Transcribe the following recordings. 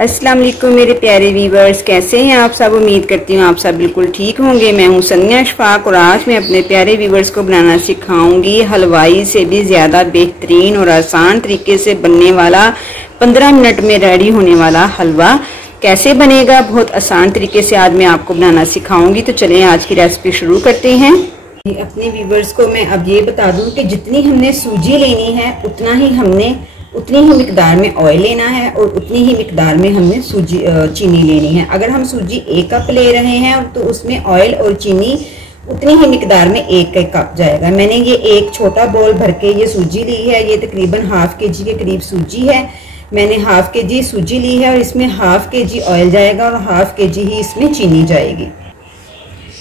अस्सलाम वालेकुम मेरे प्यारे व्यूवर्स, कैसे हैं आप सब। उम्मीद करती हूँ आप सब बिल्कुल ठीक होंगे। मैं हूँ सनिया अशफाक और आज मैं अपने प्यारे व्यूवर्स को बनाना सिखाऊंगी हलवाई से भी ज़्यादा बेहतरीन और आसान तरीके से बनने वाला 15 मिनट में रेडी होने वाला हलवा कैसे बनेगा। बहुत आसान तरीके से आज मैं आपको बनाना सिखाऊंगी। तो चलें आज की रेसिपी शुरू करते हैं। अपने व्यूवर्स को मैं अब ये बता दूं कि जितनी हमने सूजी लेनी है उतनी ही मिकदार में ऑयल लेना है और उतनी ही मिकदार में हमने चीनी लेनी है। अगर हम सूजी 1 कप ले रहे हैं तो उसमें ऑयल और चीनी उतनी ही मिकदार में 1 कप जाएगा। मैंने ये एक छोटा बोल भर के ये सूजी ली है। ये तकरीबन ½ kg के करीब सूजी है। मैंने ½ kg सूजी ली है और इसमें ½ kg ऑयल जाएगा और ½ kg ही इसमें चीनी जाएगी।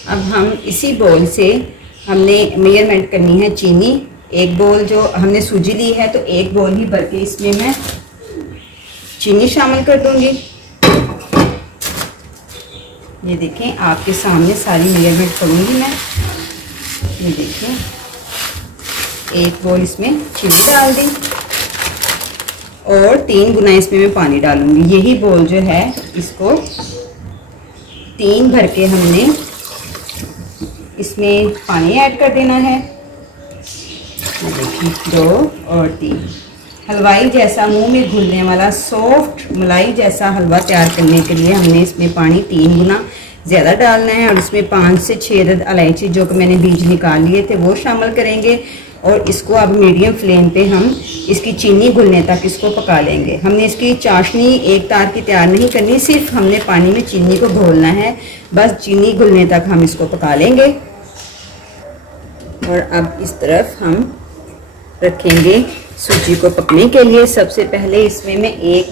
अब हम इसी बोल से हमने मेजरमेंट करनी है चीनी। एक बोल जो हमने सूजी ली है तो 1 बोल ही भर के इसमें मैं चीनी शामिल कर दूंगी। ये देखें आपके सामने सारी मेजरमेंट करूंगी मैं। ये देखें 1 बोल इसमें चीनी डाल दी और 3 गुना इसमें मैं पानी डालूंगी। यही बोल जो है इसको 3 भर के हमने इसमें पानी ऐड कर देना है। देखिए 2 और 3। हलवाई जैसा मुंह में घुलने वाला सॉफ्ट मलाई जैसा हलवा तैयार करने के लिए हमने इसमें पानी 3 गुना ज़्यादा डालना है। और इसमें 5 से 6 अदद इलायची जो कि मैंने बीज निकाल लिए थे वो शामिल करेंगे। और इसको अब मीडियम फ्लेम पे हम इसकी चीनी घुलने तक इसको पका लेंगे। हमने इसकी चाशनी एक तार की तैयार नहीं करनी, सिर्फ हमने पानी में चीनी को घोलना है। बस चीनी घुलने तक हम इसको पका लेंगे। और अब इस तरफ हम रखेंगे सूजी को पकने के लिए। सबसे पहले इसमें मैं 1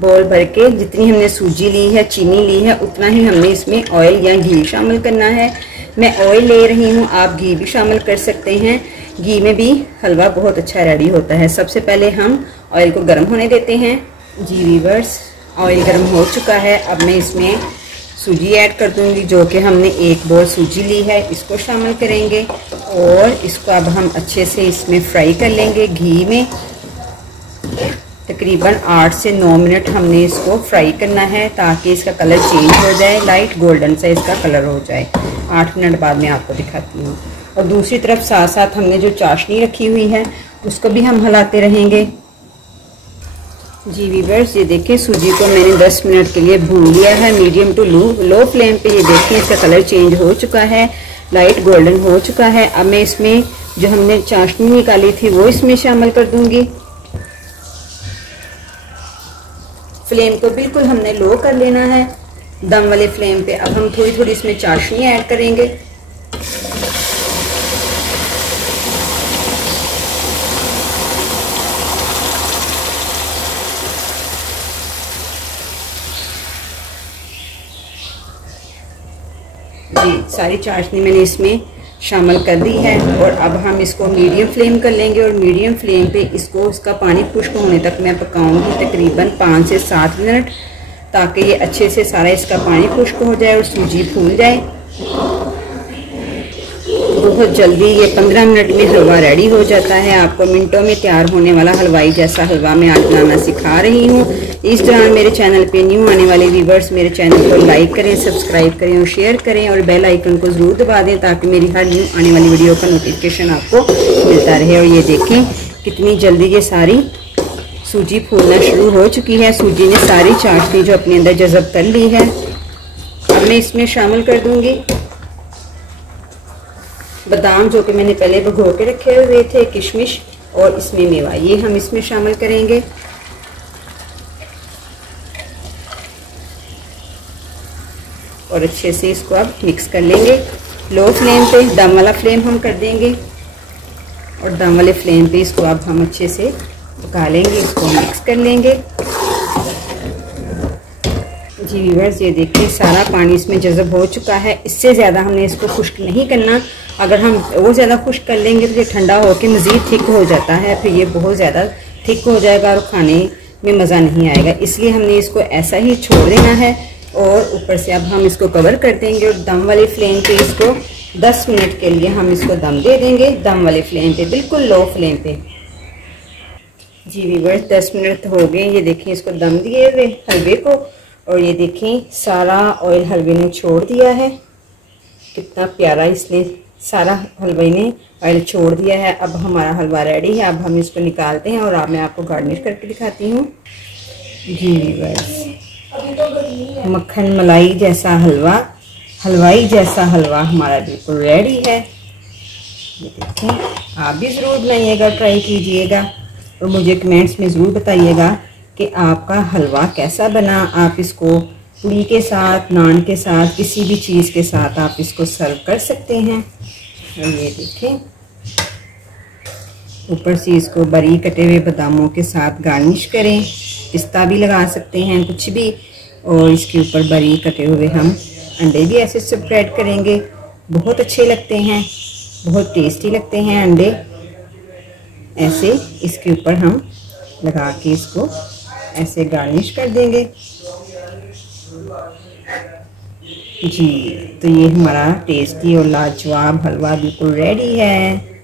बोल भर के जितनी हमने सूजी ली है चीनी ली है उतना ही हमने इसमें ऑयल या घी शामिल करना है। मैं ऑयल ले रही हूँ, आप घी भी शामिल कर सकते हैं। घी में भी हलवा बहुत अच्छा रेडी होता है। सबसे पहले हम ऑयल को गर्म होने देते हैं। जी व्यूअर्स, ऑयल गर्म हो चुका है। अब मैं इसमें सूजी ऐड कर दूंगी जो कि हमने 1 बोल सूजी ली है, इसको शामिल करेंगे और इसको अब हम अच्छे से इसमें फ्राई कर लेंगे घी में। तकरीबन 8 से 9 मिनट हमने इसको फ्राई करना है ताकि इसका कलर चेंज हो जाए, लाइट गोल्डन सा इसका कलर हो जाए। 8 मिनट बाद मैं आपको दिखाती हूँ। और दूसरी तरफ साथ साथ हमने जो चाशनी रखी हुई है उसको भी हम हिलाते रहेंगे। जी व्यूअर्स, ये देखें सूजी को मैंने 10 मिनट के लिए भून लिया है मीडियम टू लो फ्लेम पे। ये देखें इसका कलर चेंज हो चुका है, लाइट गोल्डन हो चुका है। अब मैं इसमें जो हमने चाशनी निकाली थी वो इसमें शामिल कर दूंगी। फ्लेम को बिल्कुल हमने लो कर लेना है, दम वाले फ्लेम पे। अब हम थोड़ी थोड़ी इसमें चाशनी ऐड करेंगे। जी सारी चाशनी मैंने इसमें शामिल कर दी है। और अब हम इसको मीडियम फ्लेम कर लेंगे और मीडियम फ्लेम पे इसको इसका पानी खुश्क होने तक मैं पकाऊंगी तकरीबन 5 से 7 मिनट, ताकि ये अच्छे से सारा इसका पानी खुश्क हो जाए और सूजी फूल जाए। बहुत जल्दी ये 15 मिनट में हलवा रेडी हो जाता है। आपको मिनटों में तैयार होने वाला हलवाई जैसा हलवा मैं आज बनाना सिखा रही हूँ। इस दौरान मेरे चैनल पे न्यू आने वाले व्यूवर्स मेरे चैनल को लाइक करें, सब्सक्राइब करें और शेयर करें और बेल आइकन को ज़रूर दबा दें ताकि मेरी हर न्यू आने वाली वीडियो का नोटिफिकेशन आपको मिलता रहे। और ये देखें कितनी जल्दी ये सारी सूजी फूलना शुरू हो चुकी है। सूजी ने सारी चाशनी जो अपने अंदर जज़ब कर ली है। अब मैं इसमें शामिल कर दूँगी बादाम जो कि मैंने पहले भिगो के रखे हुए थे, किशमिश और इसमें मेवा, ये हम इसमें शामिल करेंगे। और अच्छे से इसको अब मिक्स कर लेंगे। लो फ्लेम पे दम वाला फ्लेम हम कर देंगे और दम वाले फ्लेम पे इसको अब हम अच्छे से पका लेंगे, इसको मिक्स कर लेंगे। जी व्यूअर्स, ये देखिए सारा पानी इसमें जज़ब हो चुका है। इससे ज़्यादा हमने इसको खुश्क नहीं करना। अगर हम वो ज़्यादा खुश्क कर लेंगे तो ये ठंडा होकर मज़ीद थिक हो जाता है, फिर ये बहुत ज़्यादा थिक हो जाएगा और खाने में मज़ा नहीं आएगा। इसलिए हमने इसको ऐसा ही छोड़ देना है। और ऊपर से अब हम इसको कवर कर देंगे और दम वाली फ्लेम पे इसको 10 मिनट के लिए हम इसको दम दे देंगे। दम वाले फ्लेम पे, बिल्कुल लो फ्लेम पे। जी व्यूअर्स 10 मिनट हो गए। ये देखें इसको दम दिए हुए हलवे को, और ये देखें सारा ऑयल हलवे ने छोड़ दिया है। कितना प्यारा इसने सारा हलवे ने ऑयल छोड़ दिया है। अब हमारा हलवा रेडी है। अब हम इसको निकालते हैं और अब मैं आपको गार्निश करके दिखाती हूँ। जी व्यूअर्स मक्खन मलाई जैसा हलवा, हलवाई जैसा हलवा हमारा बिल्कुल रेडी है। ये देखें, आप भी ज़रूर बनाइएगा, ट्राई कीजिएगा और मुझे कमेंट्स में ज़रूर बताइएगा कि आपका हलवा कैसा बना। आप इसको पूरी के साथ, नान के साथ, किसी भी चीज़ के साथ आप इसको सर्व कर सकते हैं। और ये देखें ऊपर से इसको बारीक कटे हुए बादामों के साथ गार्निश करें, पिस्ता भी लगा सकते हैं, कुछ भी। और इसके ऊपर बारीक कटे हुए हम अंडे भी ऐसे स्प्रेड करेंगे। बहुत अच्छे लगते हैं, बहुत टेस्टी लगते हैं अंडे। ऐसे इसके ऊपर हम लगा के इसको ऐसे गार्निश कर देंगे। जी तो ये हमारा टेस्टी और लाजवाब हलवा बिल्कुल रेडी है।